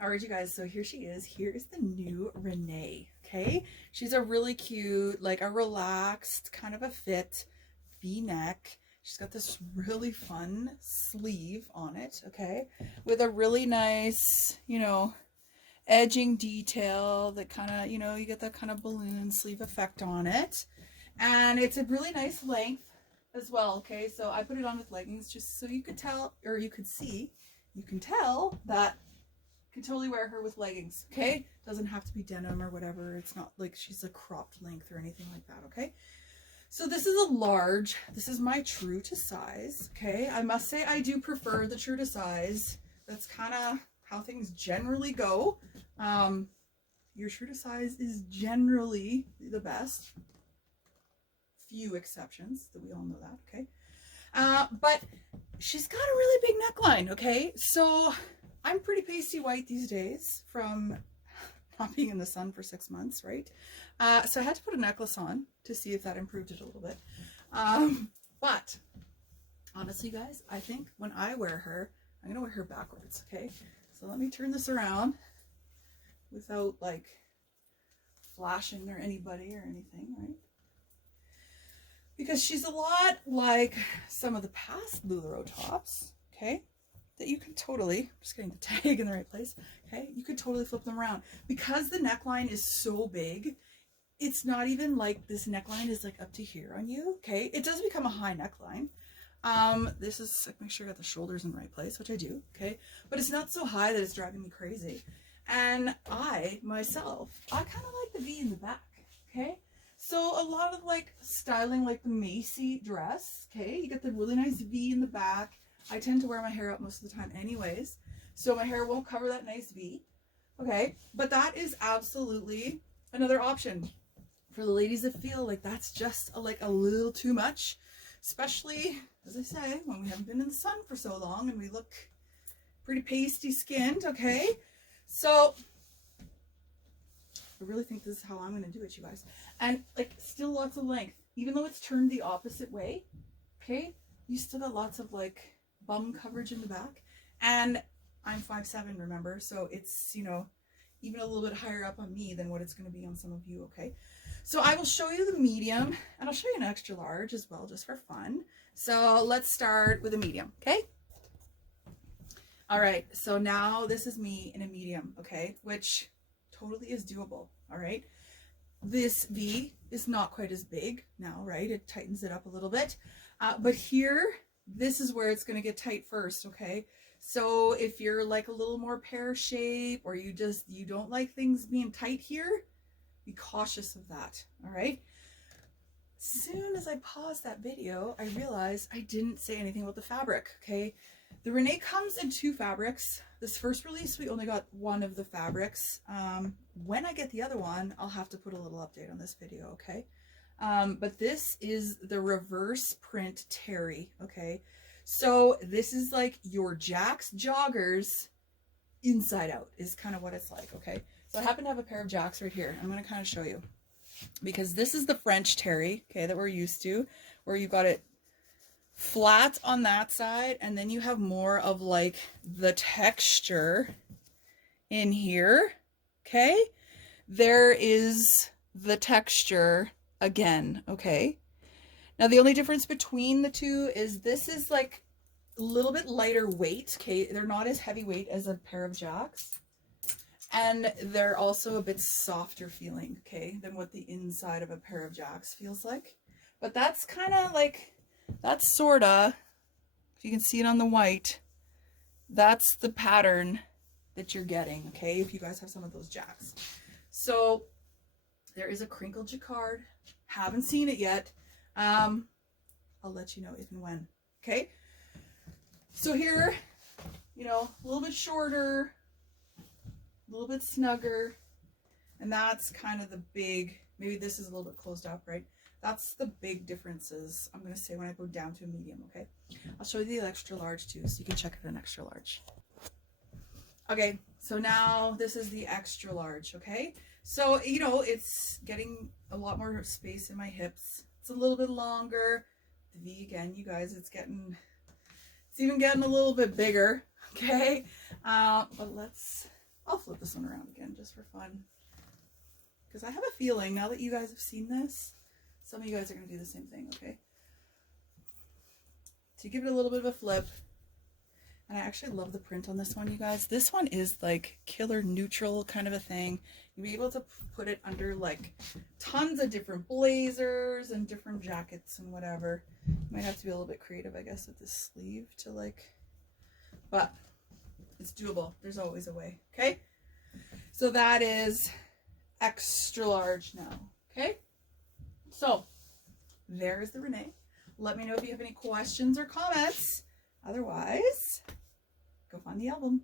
All right, you guys, so here she is. Here is the new Renee, okay? She's a really cute, like a relaxed kind of a fit V-neck. She's got this really fun sleeve on it, okay? With a really nice, edging detail that kind of, you get that kind of balloon sleeve effect on it. And it's a really nice length as well, okay? So I put it on with leggings just so you could tell, or you could see, you can tell that can totally wear her with leggings, okay? Doesn't have to be denim or whatever. It's not like she's a cropped length or anything like that, okay? So this is a large. This is my true to size, okay? I must say I do prefer the true to size. That's kind of how things generally go. Your true to size is generally the best. Few exceptions, that we all know that, okay? But she's got a really big neckline, okay? So I'm pretty pasty white these days from not being in the sun for 6 months, right? So I had to put a necklace on to see if that improved it a little bit. But honestly, guys, I think when I wear her, I'm gonna wear her backwards, okay? So let me turn this around without like flashing or anybody or anything, right? Because she's a lot like some of the past LuLaRoe tops, okay? That you can totally, I'm just getting the tag in the right place, okay? You could totally flip them around. Because the neckline is so big, it's not even like this neckline is like up to here on you, okay? It does become a high neckline. This is, like, make sure I got the shoulders in the right place, which I do, okay? But it's not so high that it's driving me crazy. And I, myself, I kind of like the V in the back, okay? So a lot of like styling like the Macy dress, okay? You get the really nice V in the back. I tend to wear my hair up most of the time anyways, so my hair won't cover that nice V, okay? But that is absolutely another option for the ladies that feel like that's just like a little too much, especially, as I say, when we haven't been in the sun for so long and we look pretty pasty skinned, okay? So I really think this is how I'm going to do it, you guys. And like still lots of length, even though it's turned the opposite way, okay? You still got lots of like bum coverage in the back, and I'm 5'7", remember, so it's, even a little bit higher up on me than what it's going to be on some of you, okay? So I will show you the medium, and I'll show you an extra large as well, just for fun. So let's start with a medium, okay? All right, so now this is me in a medium, okay, which totally is doable, all right? This V is not quite as big now, right? It tightens it up a little bit. But here, this is where it's going to get tight first, okay? So if you're like a little more pear shape, or you don't like things being tight here, be cautious of that, all right? Soon as I paused that video, I realized I didn't say anything about the fabric, okay? The Renee comes in 2 fabrics. This first release, we only got one of the fabrics. When I get the other one, I'll have to put a little update on this video, okay? But this is the reverse print terry, okay? So this is like your Jack's joggers inside out is kind of what it's like, okay? So I happen to have a pair of Jack's right here. I'm going to kind of show you, because this is the French terry, okay, that we're used to, where you got it flat on that side, and then you have more of like the texture in here, okay? There is the texture again, okay? Now the only difference between the two is this is like a little bit lighter weight, okay? They're not as heavyweight as a pair of Jacks, and they're also a bit softer feeling, okay, than what the inside of a pair of Jacks feels like. But that's kind of like, that's sorta, if you can see it on the white, that's the pattern that you're getting, okay, if you guys have some of those Jacks. So there is a crinkled jacquard. Haven't seen it yet. I'll let you know if and when, okay? So here, a little bit shorter, a little bit snugger, and that's kind of the big, maybe this is a little bit closed up, right? That's the big differences, I'm going to say, when I go down to a medium, okay? I'll show you the extra large too, so you can check it an extra large. Okay, so now this is the extra large, okay? So, it's getting a lot more space in my hips. It's a little bit longer. The V again, you guys, it's even getting a little bit bigger, okay? But let's I'll flip this one around again just for fun. Because I have a feeling now that you guys have seen this, some of you guys are going to do the same thing, okay? So you give it a little bit of a flip. And I actually love the print on this one, you guys. This one is like killer neutral kind of a thing. You'll be able to put it under like tons of different blazers and different jackets and whatever. You might have to be a little bit creative, I guess, with this sleeve to like, but it's doable. There's always a way, okay? So that is extra large now, okay? So there's the Renee. Let me know if you have any questions or comments. Otherwise, go find the album.